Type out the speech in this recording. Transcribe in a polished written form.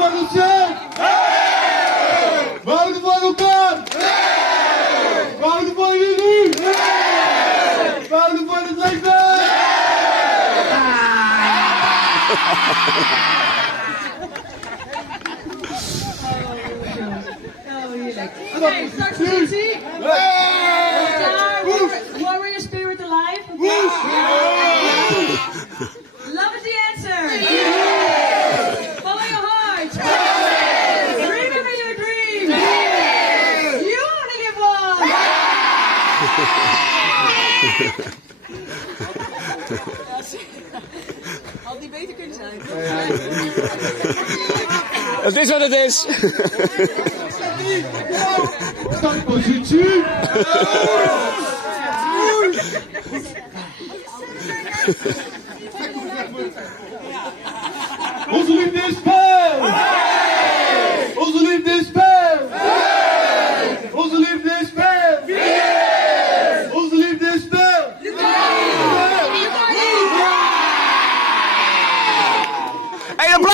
van onszelf? Nee! We houden van elkaar? Nee! We houden van jullie? Nee! We houden van het leven? Okay, start Lucy. Warrior spirit alive. Love is the answer. Follow your heart. Dream of your dream. You only live once. Had niet beter kunnen zijn. Het is wat het is. Startpositie. Onze liefde is